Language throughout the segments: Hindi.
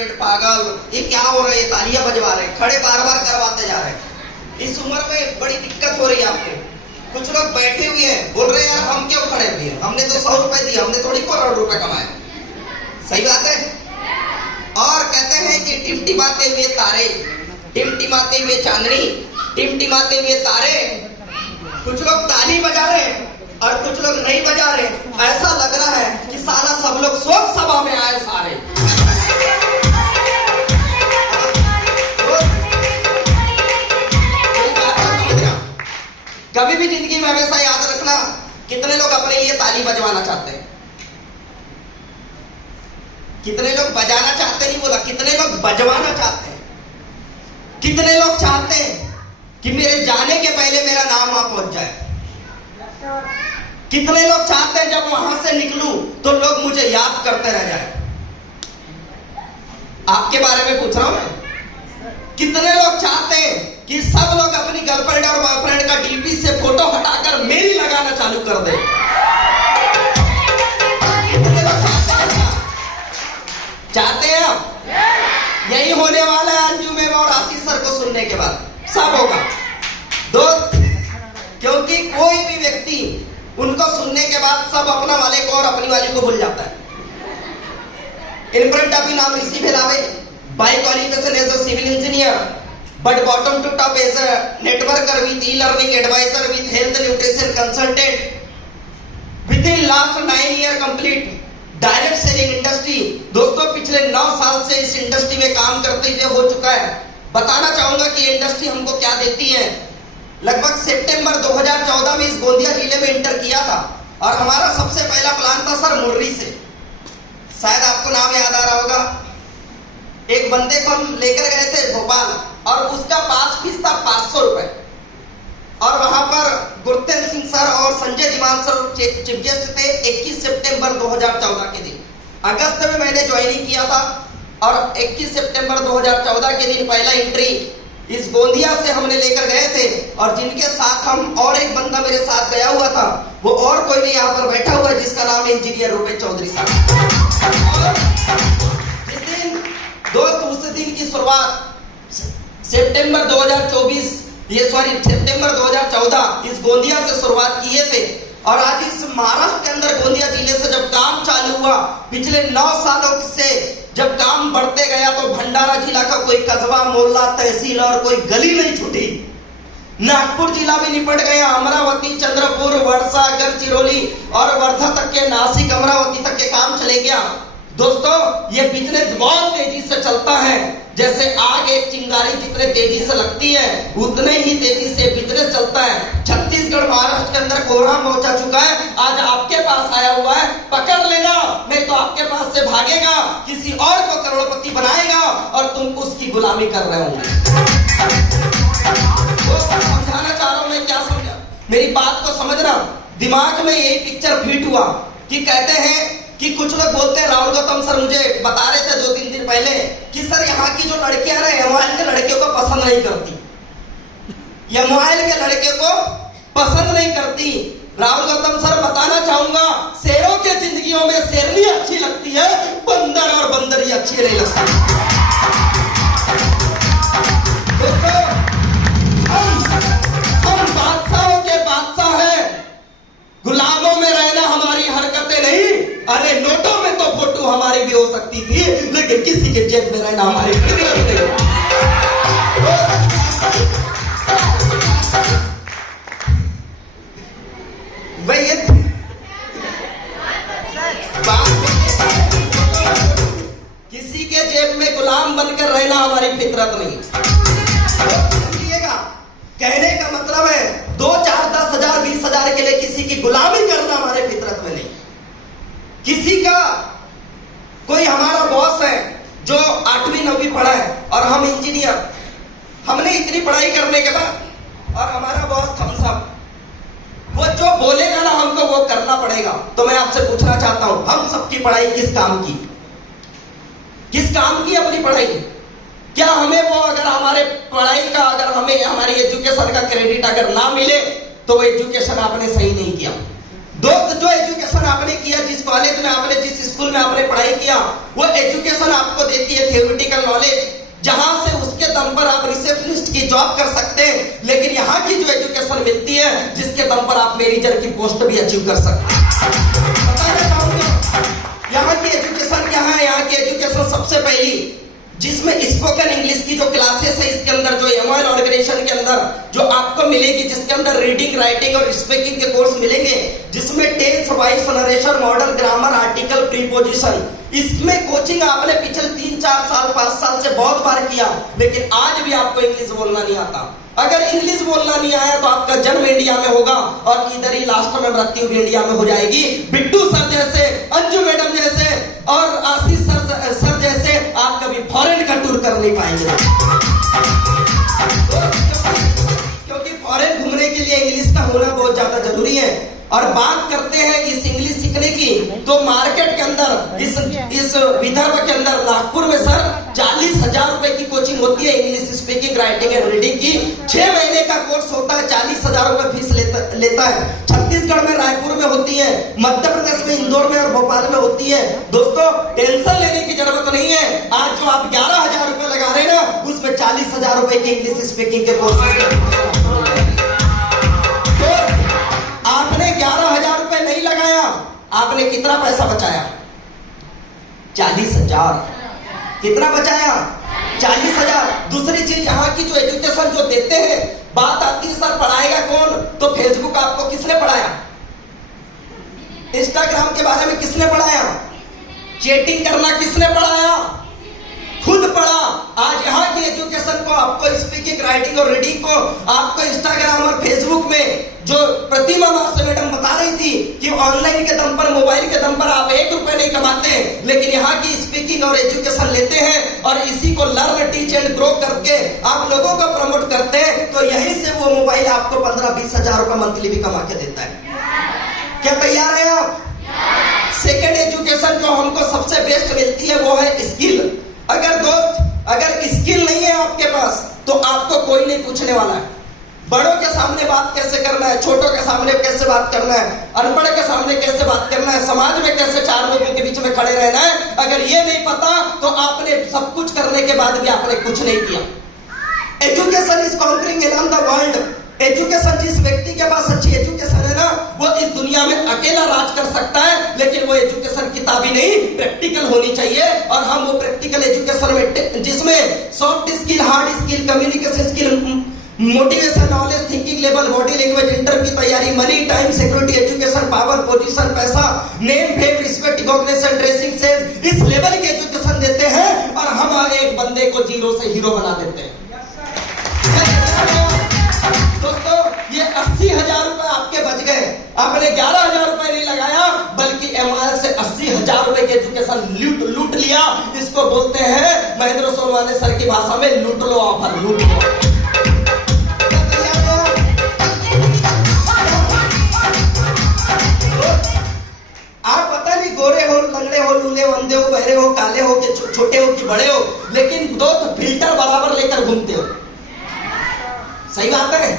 इलिटरेट पागल, ये क्या हो रहा है, ये तालियां बजवा रहे हैं, खड़े बार बार करवाते जा रहे हैं। इस उम्र में बड़ी दिक्कत हो रही है आपको। कुछ लोग बैठे हुए हैं बोल रहे हैं यार हम क्यों खड़े हुए हैं, हमने तो 100 रुपए दिए, हमने थोड़ी करोड़ रुपए कमाए। सही बात है। और कहते हैं कि टिमटिमाते हुए तारे, टिमटिमाते हुए चांदनी, टिमटिमाते हुए तारे। कुछ लोग ताली बजा रहे हैं और कुछ लोग नहीं बजा रहे। ऐसा लग रहा है कि सारा सब लोग शोक सभा में आए सारे। कभी भी जिंदगी में हमेशा याद रखना, कितने लोग अपने लिए ताली बजवाना चाहते हैं, कितने लोग बजाना चाहते नहीं बोला, कितने लोग बजवाना चाहते हैं। कितने लोग चाहते हैं कि मेरे जाने के पहले मेरा नाम वहां पहुंच जाए। कितने लोग चाहते हैं जब वहां से निकलूं तो लोग मुझे याद करते रह जाए। आपके बारे में पूछ रहा हूं मैं। कितने लोग चाहते हैं कि सब लोग अपनी गर्लफ्रेंड और बॉयफ्रेंड का डीपी से फोटो हटाकर मेरी लगाना चालू कर दे। कितने लोग चाहते हैं आप? यही होने वाला है अंजू मैम और आशीष सर को सुनने के बाद, सब होगा दोस्त। क्योंकि कोई भी व्यक्ति उनको सुनने के बाद सब अपना वाले को और अपनी वाली को भूल जाता है। इन फ्रंट ऑफ नाम ऋषि भेलावे, by qualification as a civil engineer, but bottom to top as a networker with e-learning advisor with health nutrition consultant. Within last 9 year complete direct selling industry. दोस्तों पिछले 9 साल से इस इंडस्ट्री में काम करते हुए हो चुका है। बताना चाहूंगा कि इंडस्ट्री हमको क्या देती है। लगभग सितंबर 2014 में इस गोंदिया जिले में इंटर किया था और हमारा सबसे पहला प्लान था सर मुर्री से। शायद आपको नाम याद आ रहा होगा। एक बंदे को हम लेकर गए थे भोपाल और उसका पास फीस था 500 रुपए और वहां पर गुरतेंद्र सिंह सर और संजय दिमान सर चीफ गेस्ट थे। 21 सितंबर 2014 के दिन, अगस्त में मैंने ज्वाइनिंग किया था और 21 सितंबर 2014 के दिन पहला एंट्री इस गोंदिया से हमने लेकर गए थे। और जिनके साथ हम और एक बंदा मेरे साथ गया हुआ था, वो और कोई नहीं यहाँ पर बैठा हुआ है जिसका नाम है इंजीनियर रुपेश चौधरी साहब। जिस दिन दोस्त उस दिन की शुरुआत सितंबर 2014 इस गोंदिया से शुरुआत किए थे और आज इस महाराष्ट्र के अंदर गोंदिया जिले से जब काम चालू हुआ, पिछले 9 सालों से जब काम बढ़ते गया तो भंडारा जिला का कोई कस्बा, मोहल्ला, तहसील और कोई गली नहीं छूटी। नागपुर जिला भी निपट गया, अमरावती, चंद्रपुर, वर्षा, गढ़चिरौली और वर्धा तक के, नासिक, अमरावती तक के काम चले गया। दोस्तों ये बिजनेस बहुत तेजी से चलता है। जैसे आग एक चिंगारी जितने तेजी से लगती है उतने ही तेजी से बिजनेस चलता है। छत्तीसगढ़ महाराष्ट्र के अंदर कोहरा पहुंचा चुका है, आज आपके पास आया हुआ है। पकड़ लेना, नहीं तो आपके पास से भागेगा, किसी और को करोड़पति बनाएगा और तुम उसकी गुलामी कर रहे होंगे। समझाना चाह रहा हूं मैं, क्या समझा मेरी बात को समझना। दिमाग में यही पिक्चर फिट हुआ कि कहते हैं कि कुछ लोग बोलते हैं, राहुल गौतम सर मुझे बता रहे थे 2-3 दिन पहले कि सर यहाँ की जो लड़कियां हैं एमआईएल के लड़कियों को पसंद नहीं करती, एमआईएल के लड़के को पसंद नहीं करती। राहुल गौतम सर बताना चाहूंगा, शेरों के जिंदगियों में शेरनी अच्छी लगती है, बंदर और बंदरी अच्छी नहीं लगती। हम बादशाहों के बादशाह हैं, गुलामों में रहना हमारी हरकतें नहीं। अरे नोटों में तो फोटो हमारी भी हो सकती थी, लेकिन किसी के जेब में रहना हमारी फितरत नहीं। किसी के जेब में गुलाम बनकर रहना हमारी फितरत नहीं। कहने का मतलब है 2, 4, 10 हजार 20 हजार के लिए किसी की गुलामी करना हमारे फितरत में नहीं। किसी का कोई हमारा बॉस है जो 8वीं 9वीं पढ़ा है और हम इंजीनियर, हमने इतनी पढ़ाई करने के बाद और हमारा बॉस थम्स अप, वो जो बोलेगा ना हमको वो करना पड़ेगा। तो मैं आपसे पूछना चाहता हूं, हम सबकी पढ़ाई किस काम की, किस काम की अपनी पढ़ाई? क्या हमें वो अगर हमारे पढ़ाई का, अगर हमें हमारी एजुकेशन का क्रेडिट अगर ना मिले तो वो एजुकेशन आपने सही नहीं किया। दोस्त, जो एजुकेशन आपने किया, जिस कॉलेज में आपने, जिस स्कूल में आपने पढ़ाई किया, वो एजुकेशन आपको देती है थियोरिटिकल नॉलेज, जहां से उसके दम पर आप रिसेप्शनिस्ट की जॉब कर सकते हैं। लेकिन यहाँ की जो एजुकेशन मिलती है, जिसके दम पर आप मैनेजर की पोस्ट भी अचीव कर सकते हैं। बताना चाहूंगा यहाँ की एजुकेशन क्या है। यहाँ की एजुकेशन सबसे पहली, जिसमें स्पोकन इंग्लिश की जो क्लासेस है, इसके अंदर जो एमओएल ऑर्गेनाइजेशन के अंदर जो आपको मिलेगी, जिसके अंदर रीडिंग, राइटिंग और स्पीकिंग के कोर्स मिलेंगे, जिसमें tense, voice, narration, modal, grammar, article, preposition, इसमें कोचिंग आपने पिछले 3-4 साल 5 साल से बहुत बार किया, लेकिन आज भी आपको इंग्लिश बोलना नहीं आता। अगर इंग्लिश बोलना नहीं आया तो आपका जन्म इंडिया में होगा और इधर ही लास्ट में मृत्यु भी इंडिया में हो जाएगी। बिट्टू सर जैसे, अंजू मैडम जैसे और आशीष सर जैसे आप कभी फॉरेन का टूर कर नहीं पाएंगे, क्योंकि फॉरेन घूमने के लिए इंग्लिश का होना बहुत ज्यादा जरूरी है। और बात करते हैं इस इंग्लिश सीखने की, तो मार्केट के अंदर इस विदर्भ के अंदर नागपुर में सर 40,000 रुपए की कोचिंग होती है English speaking, writing and reading की। 6 महीने का कोर्स होता है, 40,000 रुपए फीस लेता है। छत्तीसगढ़ में रायपुर में होती है, मध्य प्रदेश में इंदौर में और भोपाल में होती है। दोस्तों, टेंशन लेने की जरूरत नहीं है। आज जो आप 11,000 रुपए लगा रहे हैं ना, उसमें 40,000 रुपए की इंग्लिश स्पीकिंग के कोर्स। आपने 11,000 रुपए नहीं लगाया, आपने कितना पैसा बचाया? 40,000। कितना बचाया? 40,000। दूसरी चीज, यहाँ की जो एजुकेशन जो देते हैं, बात आती है सर पढ़ाएगा कौन, तो फेसबुक आपको किसने पढ़ाया? इंस्टाग्राम के बारे में किसने पढ़ाया? चैटिंग करना किसने पढ़ाया? खुद पढ़ा। आज यहाँ की एजुकेशन को, आपको स्पीकिंग, राइटिंग और रीडिंग को आपको इंस्टाग्राम और फेसबुक में, जो प्रतिमा मास्टर मैडम बता रही थी कि ऑनलाइन के दम पर, मोबाइल के दम पर आप 1 रुपए नहीं कमाते, लेकिन यहाँ की स्पीकिंग और एजुकेशन लेते हैं और इसी को लर्न, टीच एंड ग्रो करके आप लोगों को प्रमोट करते हैं, तो यहीं से वो मोबाइल आपको 15-20 हजार रुपए मंथली भी कमा के देता है। क्या तैयार है आप? सेकेंड एजुकेशन जो हमको सबसे बेस्ट मिलती है वो है स्किल। अगर स्किल नहीं है आपके पास, तो आपको कोई नहीं पूछने वाला है। बड़ों के सामने बात कैसे करना है, छोटों के सामने कैसे बात करना है, अनपढ़ के सामने कैसे बात करना है, समाज में कैसे 4 लोगों के बीच में खड़े रहना है, अगर ये नहीं पता तो आपने सब कुछ करने के बाद भी आपने कुछ नहीं किया। Education is conquering around the world. Education, जिस व्यक्ति के पास अच्छी एजुकेशन है ना, वो इस दुनिया में अकेला राज कर सकता है, लेकिन वो एजुकेशन किताबी नहीं, प्रैक्टिकल होनी चाहिए। और हम वो प्रैक्टिकल एजुकेशन में, जिसमें soft skill, hard skill, communication skill, motivation, knowledge, thinking level, body language, interview की तैयारी, money, time, security, education, power, position, पैसा, name, fame, respect, recognition, dressing sense, इस लेवल के एजुकेशन देते हैं और हम एक बंदे को जीरो से हीरो बना देते हैं। दोस्तों, ये 80,000 रुपए आपके बच गए। आपने 11,000 रुपए नहीं लगाया, बल्कि एमआईएल से 80,000 रुपए की एजुकेशन लूट लिया। इसको बोलते हैं महेंद्र सोनवाने सर की भाषा में, लूट लो ऑफर, लूट लो। आप पता नहीं गोरे हो, लंगड़े हो, लूले, अंधे हो, बहरे हो, काले हो कि छोटे हो कि बड़े हो, लेकिन दोस्त फिल्टर बराबर लेकर घूमते हो। सही बात है?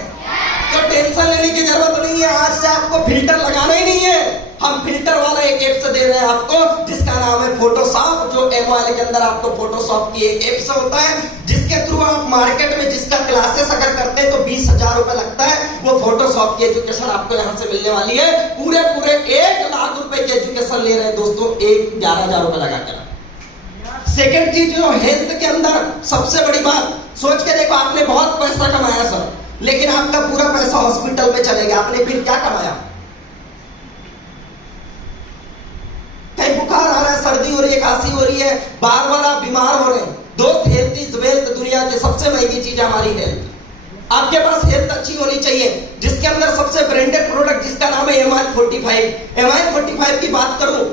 तो टेंशन लेने की जरूरत नहीं है। आज से आपको फिल्टर लगाना ही नहीं है। हम फिल्टर वाला एक ऐप से दे रहे हैं आपको, जिसका नाम है फोटोशॉप, जो एमआईएल के अंदर आपको फोटोशॉप की एक ऐप से होता है, जिसके थ्रू आप मार्केट में, जिसका क्लासेस अगर करते हैं तो 20,000 रुपए लगता है। वो फोटोशॉप की एजुकेशन आपको यहाँ से मिलने वाली है। पूरे 1 लाख रुपए की एजुकेशन ले रहे हैं दोस्तों, 11,000 रुपए लगा कर। सेकेंड चीज जो हेल्थ के अंदर सबसे बड़ी बात, सोच के देखो, आपने बहुत पैसा कमाया सर, लेकिन आपका पूरा पैसा हॉस्पिटल में चलेगा, आपने फिर क्या कमाया? कहीं बुखार आ रहा है, सर्दी हो रही है, खांसी हो रही है, बार बार आप बीमार हो रहे हैं। दोस्त, हेल्थ इज वेल्थ। दुनिया की सबसे महंगी चीज हमारी हेल्थ। आपके पास हेल्थ अच्छी होनी चाहिए, जिसके अंदर सबसे ब्रांडेड प्रोडक्ट, जिसका नाम है MI 45। MI 45 की बात करूं,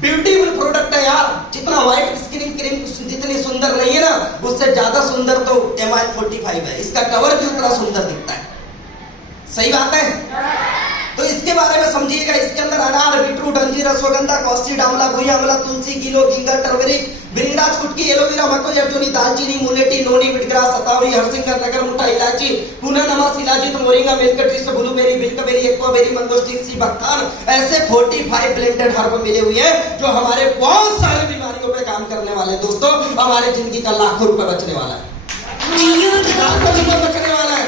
ब्यूटीफुल प्रोडक्ट है यार। जितना व्हाइट स्क्रीन क्रीम जितनी सुंदर नहीं है ना, उससे ज्यादा सुंदर तो MI 45 है। इसका कवर भी उतना सुंदर दिखता है। सही बात है? तो इसके बारे में समझिएगा। इसके अंदर अनार, बीटरूट, अंजीर, अश्वगंधा, कौस्टिड, आंवला, भुई आंवला, तुलसी, गिलो, गिंगर, टर्मरिक, भृंगराज, कुटकी, एलोवेरा, मकोई, अर्जुनी, दालचीनी, मुलेठी, नोनी, विटग्रास, सतावरी, हरसिंगर, नगर मुठा, इलायची, पूना नमक, शिलाजीत, मोरिंगा, मिल्कट्रीज, ब्लूबेरी, बिल्कबेरी, एक्वाबेरी, मंगोस्टीन, सी बख्तार, ऐसे 45 ब्लेंडेड हर्ब मिले हुए हैं जो हमारे बहुत सारी बीमारियों पे काम करने वाले। दोस्तों, हमारे जिंदगी का लाखों रुपए बचने वाला है, लाखों रुपए बचने वाला है।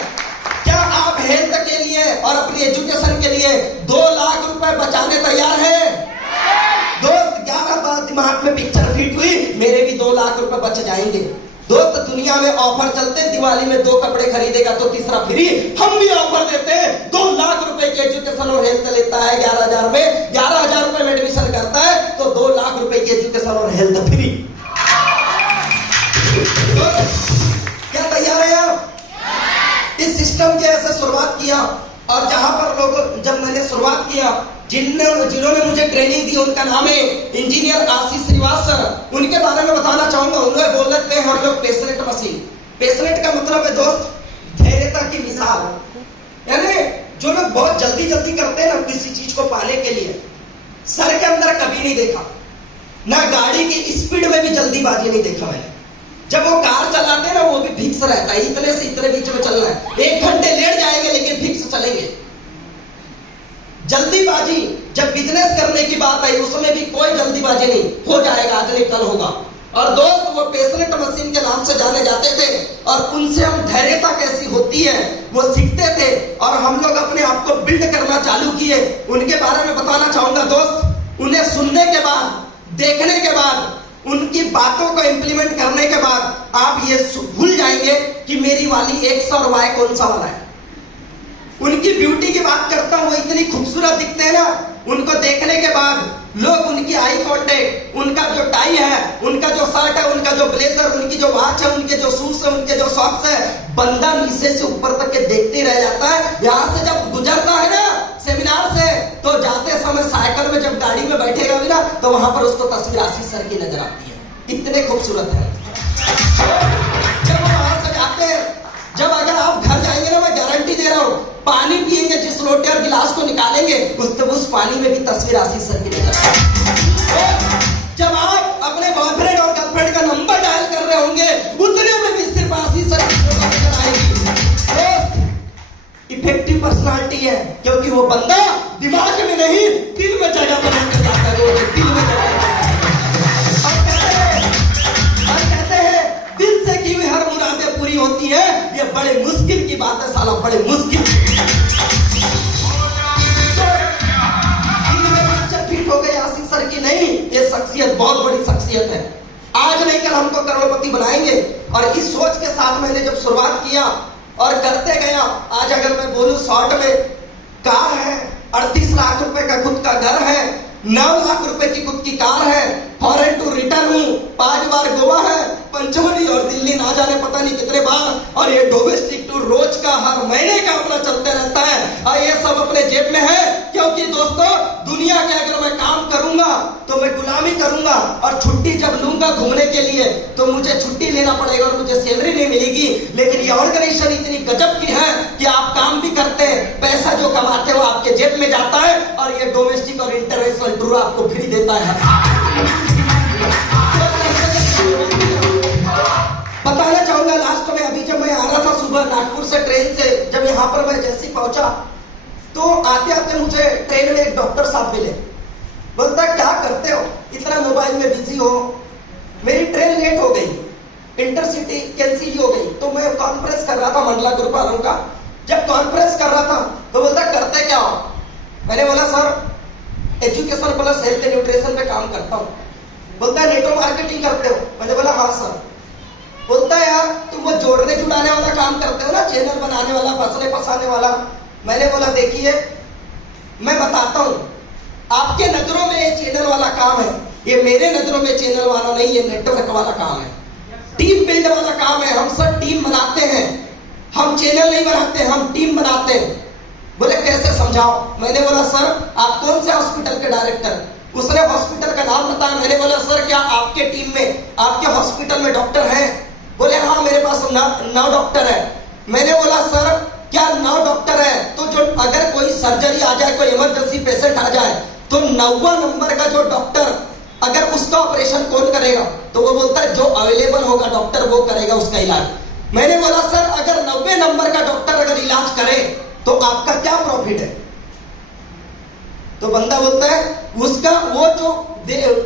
क्या आप हेल्थ के लिए और अपनी एजुकेशन के लिए 2 लाख रुपए बचाने तैयार है? दोस्त, 11 बार दिमाग में पिक्चर फिट हुई, मेरे भी 2 लाख रुपए बच जाएंगे। दोस्त, दुनिया में ऑफर चलते, दिवाली में 2 कपड़े खरीदेगा तो तीसरा फ्री। हम भी ऑफर देते हैं, 2 लाख रुपए की एजुकेशन और हेल्थ लेता है 11,000 में, 11,000 रुपए में एडमिशन करता है तो 2 लाख रुपए की एजुकेशन और हेल्थ फ्री। क्या तैयार है आप? इस सिस्टम के ऐसे शुरुआत किया, और जहां पर लोग, जब मैंने शुरुआत किया, जिन्होंने मुझे ट्रेनिंग दी उनका नाम है इंजीनियर आशीष श्रीवास्तव। उनके बारे में बताना चाहूंगा। उन्होंने बोल देते हैं हम लोग पेशनेट मशीन। पेशनेट का मतलब है दोस्त धैर्यता की मिसाल। यानी जो लोग बहुत जल्दी जल्दी करते हैं ना किसी चीज को पाने के लिए, सर के अंदर कभी नहीं देखा, ना गाड़ी की स्पीड में भी जल्दीबाजी नहीं देखा मैंने। जब वो कार चलाते हैं ना, वो भी फिक्स रहता है, इतने से इतने बीच में चलना है। 1 घंटे लेट जाएंगे लेकिन फिक्स चलेंगे। जल्दीबाजी, जब बिजनेस करने की बात आई उसमें भी कोई जल्दीबाजी नहीं, हो जाएगा आज नहीं कल होगा। और दोस्त, वो पेशनेट मशीन के नाम से जाने जाते थे, और उनसे हम धैर्यता कैसी होती है वो सीखते थे, और हम लोग अपने आप को बिल्ड करना चालू किए। उनके बारे में बताना चाहूंगा दोस्त। उन्हें सुनने के बाद, देखने के बाद, उनकी बातों को इंप्लीमेंट करने के बाद आप ये भूल जाएंगे कि मेरी वाली X और Y कौन सा वाला है। उनकी ब्यूटी की बात करता हूं, वो इतनी खूबसूरत दिखते हैं ना, उनको देखने के बाद लोग उनकी आई कांटेक्ट, उनका जो टाई है, उनका जो शर्ट है, उनका जो ब्लेजर, उनकी जो वॉच है, उनके जो शूज है, उनके जो सॉक्स है, बंदा नीचे से ऊपर तक के देखते रह जाता है। यहां से जब गुजरता है ना सेमिनार से, तो जाते समय साइकिल में जब गाड़ी में बैठेगा भी ना, तो वहां पर उसको तस्वीर आशीष सर की नजर आती है, इतने खूबसूरत है। जब वहां से जाते हैं, जब अगर आप घर जाएंगे ना, मैं गारंटी दे रहा हूं, पानी पिएंगे, जिस लोटे और गिलास को निकालेंगे उस पानी में भी तस्वीर आशीष सर की नजर आएगी। जब आप अपने बॉयफ्रेंड और गर्लफ्रेंड का नंबर डायल कर रहे होंगे, उतने में भी सिर्फ आशीष सर की नजर आएगी। इफेक्टिव पर्सनालिटी है, क्योंकि वो बंदा दिमाग में नहीं दिल में जगह बना कर जाता है, वो दिल में जगह। और कहते हैं दिल से की हुई हर मुरादें पूरी होती है। ये बड़े मुश्किल की बात है साला, बड़े मुश्किल। फिट हो गए आशीष सर की नहीं, ये शख्सियत बहुत बड़ी शख्सियत है। आज नहीं कल हमको करोड़पति बनाएंगे। और इस सोच के साथ मैंने जब शुरुआत किया और करते गया, आज अगर मैं बोलूं शॉर्ट में, कार है, 38 लाख रुपए का खुद का घर है, 9 लाख रुपए की खुद की कार है, फॉरेन टू रिटर्न हूं, 5 बार गोवा है, पंचमढ़ी और दिल्ली ना जाने पता नहीं कितने बार, और ये डोमेस्टिक टूर रोज का हर महीने का अपना चलते रहता है। और ये सब अपने जेब में है, क्योंकि दोस्तों दुनिया के अगर मैं काम करूंगा तो मैं गुलामी करूंगा, और छुट्टी जब लूंगा घूमने के लिए तो मुझे छुट्टी लेना पड़ेगा और मुझे सैलरी नहीं मिलेगी। लेकिन ये ऑर्गेनाइजेशन इतनी गजब की है कि आप काम भी करते हैं, पैसा जो कमाते हो आपके जेब में जाता है, और ये डोमेस्टिक और इंटरनेशनल टूर आपको फ्री देता है। बताना चाहूंगा लास्ट में, अभी जब मैं आ रहा था सुबह नागपुर से ट्रेन से, जब यहाँ पर मैं जैसे पहुंचा तो आते आते मुझे ट्रेन में एक डॉक्टर साहब मिले। बोलता क्या करते हो, इतना मोबाइल में बिजी हो, मेरी ट्रेन लेट हो गई, इंटरसिटी कैंसिल हो गई। तो मैं कॉन्फ्रेंस कर रहा था मंडला ग्रुप वालों का। जब कॉन्फ्रेंस कर रहा था तो बोलता करते क्या हो। मैंने बोला sir education plus health nutrition पे काम करता हूँ। बोलता है नेटवर्क मार्केटिंग करते हो। मैंने बोला हाँ सर। बोलता है यार तुम वो जोड़ने जुड़ाने वाला काम करते हो ना, चैनल बनाने वाला, फसले फंसाने वाला। मैंने बोला देखिए मैं बताता हूं, आपके नजरों में ये चैनल वाला काम है, ये मेरे नजरों में चैनल वाला नहीं, ये नेटवर्क वाला काम है, टीम बिल्ड वाला काम है। हम सब टीम बनाते हैं, हम चैनल नहीं बनाते, हम टीम बनाते हैं। बोले कैसे समझाओ। मैंने बोला सर आप कौन से हॉस्पिटल के डायरेक्टर। उसने हॉस्पिटल का नाम बताया। मैंने बोला सर क्या आपके टीम में, आपके हॉस्पिटल में डॉक्टर हैं। बोले हाँ मेरे पास 9 डॉक्टर है। मैंने बोला सर क्या 9 डॉक्टर है? तो जो अगर कोई सर्जरी आ जाए, कोई इमरजेंसी पेशेंट आ जाए, तो 9वां नंबर का जो डॉक्टर, अगर उसका ऑपरेशन कौन करेगा? तो वो बोलता है जो अवेलेबल होगा डॉक्टर वो करेगा उसका इलाज। मैंने बोला सर अगर 90 नंबर का डॉक्टर अगर इलाज करे तो आपका क्या प्रॉफिट है? तो बंदा बोलता है उसका वो जो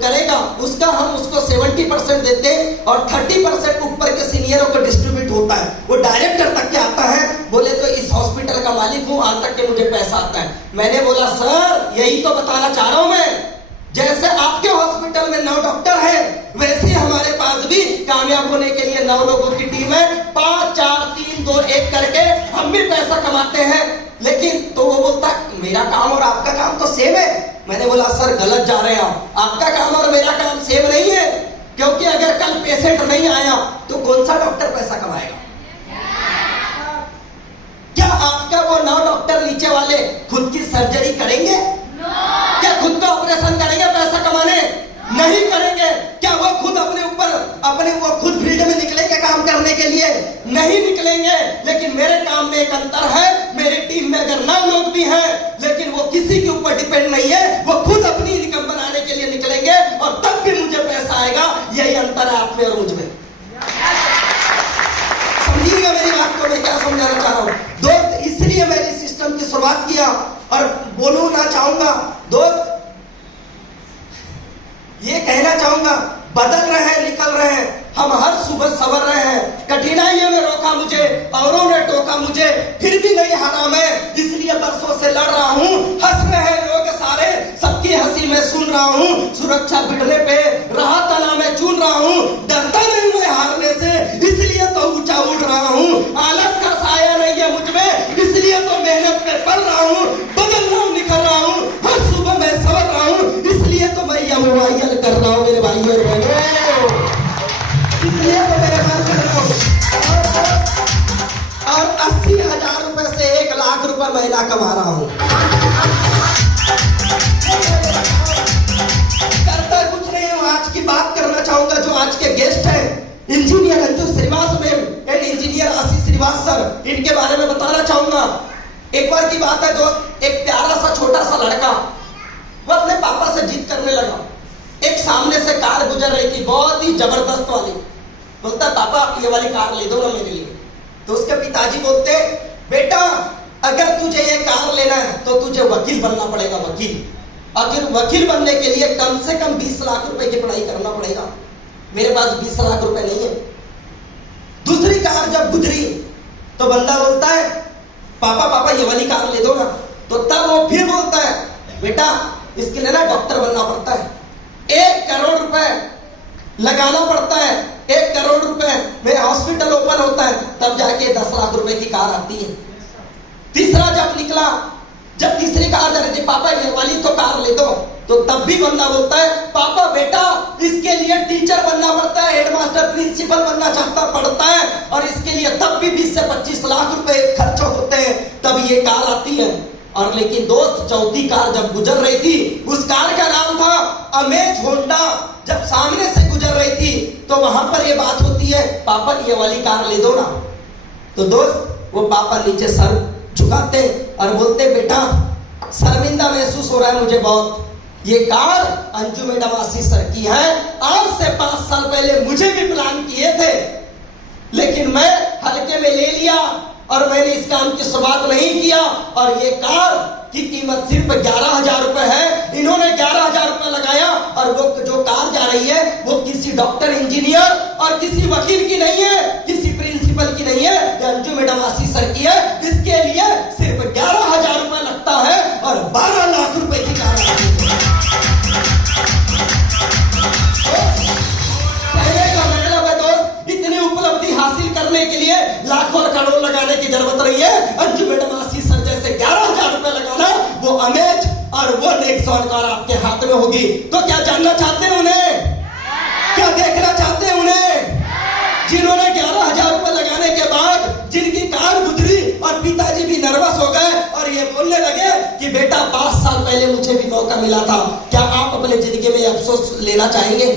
करेगा उसका हम उसको 70% देते हैं और 30% ऊपर के सीनियरों को डिस्ट्रीब्यूट होता है, वो डायरेक्टर तक के आता है। बोले तो इस हॉस्पिटल का मालिक हूं, आज तक के मुझे पैसा आता है। मैंने बोला सर यही तो बताना चाह रहा हूं मैं, जैसे आपके हॉस्पिटल में 9 डॉक्टर है वैसे हमारे पास भी कामयाब होने के लिए 9 लोगों की टीम है। 5 4 3 2 1 करके हम भी पैसा कमाते हैं। लेकिन तो वो बोलता मेरा काम और आपका काम तो सेम है। मैंने बोला सर गलत जा रहे हैं, आपका काम और मेरा काम सेम नहीं है, क्योंकि अगर कल पेशेंट नहीं आया तो कौन सा डॉक्टर पैसा कमाएगा? क्या आपका वो 9 डॉक्टर नीचे वाले खुद की सर्जरी करेंगे? क्या खुद का ऑपरेशन करेंगे पैसा कमाने? नहीं करेंगे। क्या वो खुद अपने वो खुद फील्ड में निकलेंगे काम करने के लिए? नहीं निकलेंगे। लेकिन मेरे काम में एक अंतर है, मेरी टीम में अगर 9 लोग भी हैं लेकिन वो किसी के ऊपर डिपेंड नहीं है, वो खुद अपनी इनकम बनाने के लिए निकलेंगे और तब भी मुझे पैसा आएगा। यही अंतर है आप में और मुझ में। समझिएगा मेरी बात को, मैं क्या समझाना चाह रहा हूं दोस्त। इसलिए मैंने इस सिस्टम की शुरुआत किया और बोलना चाहूंगा दोस्त, ये कहना चाहूंगा बदल रहे हैं, निकल रहे हैं, हम हर सुबह सवर रहे हैं। कठिनाइयों में रोका मुझे, औरों ने टोका मुझे, फिर भी नहीं हारा मैं, इसलिए बरसों से लड़ रहा हूं। हंस रहे हैं लोग सारे, सबकी हंसी में सुन रहा हूं। सुरक्षा भिड़ने पे रहा तना मैं चुन रहा हूं। डरता नहीं मैं हारने से, इसलिए तो ऊंचा उड़ रहा हूं। आलस का साया नहीं है मुझ में, इसलिए तो मेहनत पे पड़ रहा हूं। बदल रहा हूं, निकल रहा हूं, हर सुबह मैं सवर रहा हूं, इसलिए तो मैं यह मुआयन कर रहा हूं मेरे भाइयों और बहनों, इसलिए तो मेरे पास कर रहा हूं। और 80,000 रुपए से 1 लाख रुपए महीना कमा रहा हूं। करता कुछ नहीं हूं। आज की बात करना चाहूंगा जो आज के गेस्ट हैं, engineer Anju Shrivas ma'am and engineer Ashish Shrivas sir, इनके बारे में बताना चाहूंगा। एक बार की बात है दोस्त, एक प्यारा सा छोटा सा लड़का वो अपने पापा से जिद करने लगा। एक सामने से कार गुजर रही थी, बहुत ही जबरदस्त वाली। बोलता पापा ये वाली कार ले दो ना मेरे लिए। तो उसके पिताजी बोलते बेटा अगर तुझे ये कार लेना है तो तुझे वकील बनना पड़ेगा, वकील। आखिर वकील बनने के लिए कम से कम 20 लाख रुपए की पढ़ाई करना पड़ेगा। मेरे पास 20 लाख रुपए नहीं है। दूसरी कार जब गुजरी तो बंदा बोलता है पापा पापा ये वाली कार ले दो ना। तो तब वो फिर बोलता है बेटा इसके लिए ना डॉक्टर बनना पड़ता है, 1 करोड़ रुपए लगाना पड़ता है। 1 करोड़ रुपए में हॉस्पिटल ओपन होता है, तब जाके 10 लाख रुपए की कार आती है। तीसरा जब निकला, जब तीसरी कार जा रही थी पापा ये वाली तो कार ले दो। तो तब भी बंदा बोलता है पापा बेटा इसके लिए टीचर बनना पड़ता है, हेडमास्टर प्रिंसिपल बनना चाहता पड़ता है, और इसके लिए तब भी 20 से 25 लाख रुपए खर्च होते हैं, तब ये कार आती है। और लेकिन दोस्त चौथी कार जब गुजर रही थी, उस कार का नाम था अमेज होंडा। जब सामने से गुजर रही थी तो वहां पर ये बात होती है पापा ये वाली कार ले दो ना। तो दोस्त वो पापा नीचे सर झुकाते और बोलते बेटा शर्मिंदा महसूस हो रहा है मुझे बहुत, ये कार अंजू मैडम आशीष सर की है। आज से 5 साल पहले मुझे भी प्लान किए थे, लेकिन मैं हल्के में ले लिया और मैंने इस काम की शुरुआत नहीं किया। और ये कार की कीमत सिर्फ 11,000 रुपए है। इन्होंने 11,000 रुपए लगाया और वो जो कार जा रही है वो किसी डॉक्टर इंजीनियर और किसी वकील की नहीं है, किसी प्रिंसिपल की नहीं है, ये अंजू मैडम आशीष सर की है। इसके लिए सिर्फ 11,000 रुपए लगता है और 12 लाख रुपए की कार आती है। इतनी उपलब्धि हासिल करने के लिए लाखों करोड़ लगाने की जरूरत नहीं है। अंजू मैडम आशीष सर जैसे 11,000 रुपए लगाना, वो अमेज और वो नेक्सॉन कार आपके हाथ में होगी। तो क्या जानना चाहते हैं उन्हें? क्या देखना चाहते हैं उन्हें? जिन्होंने 11,000 रुपए लगाने के बाद जिनकी कार गुजरी और पिताजी भी नर्वस हो गए और ये बोलने लगे कि बेटा 5 साल पहले मुझे भी मौका मिला था। क्या आप अपने जिंदगी में अफसोस लेना चाहेंगे?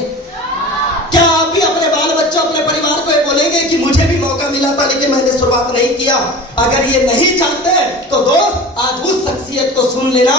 क्या आप भी अपने बाल बच्चों अपने परिवार को बोलेंगे कि मुझे भी मौका मिला था, लेकिन मैंने शुरुआत नहीं किया। अगर ये नहीं चाहते तो दोस्त आज उस शख्सियत को सुन लेना,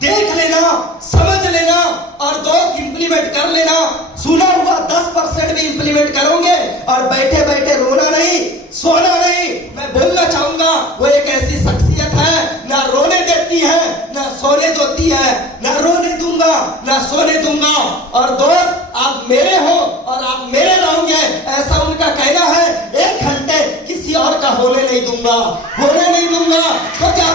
देख लेना, समझ लेना और दोस्त इंप्लीमेंट कर लेना। सुना हुआ 10% भी इंप्लीमेंट करोगे और बैठे बैठे रोना नहीं, सोना नहीं। मैं बोलना चाहूंगा वो एक ऐसी शख्सियत है, ना रोने देती है, ना सोने देती है, ना रोने दूंगा, ना सोने दूंगा। और दोस्त आप मेरे हो और आप मेरे रहोगे, ऐसा उनका कहना है। 1 घंटे किसी और का होने नहीं दूंगा, होने नहीं दूंगा। तो क्या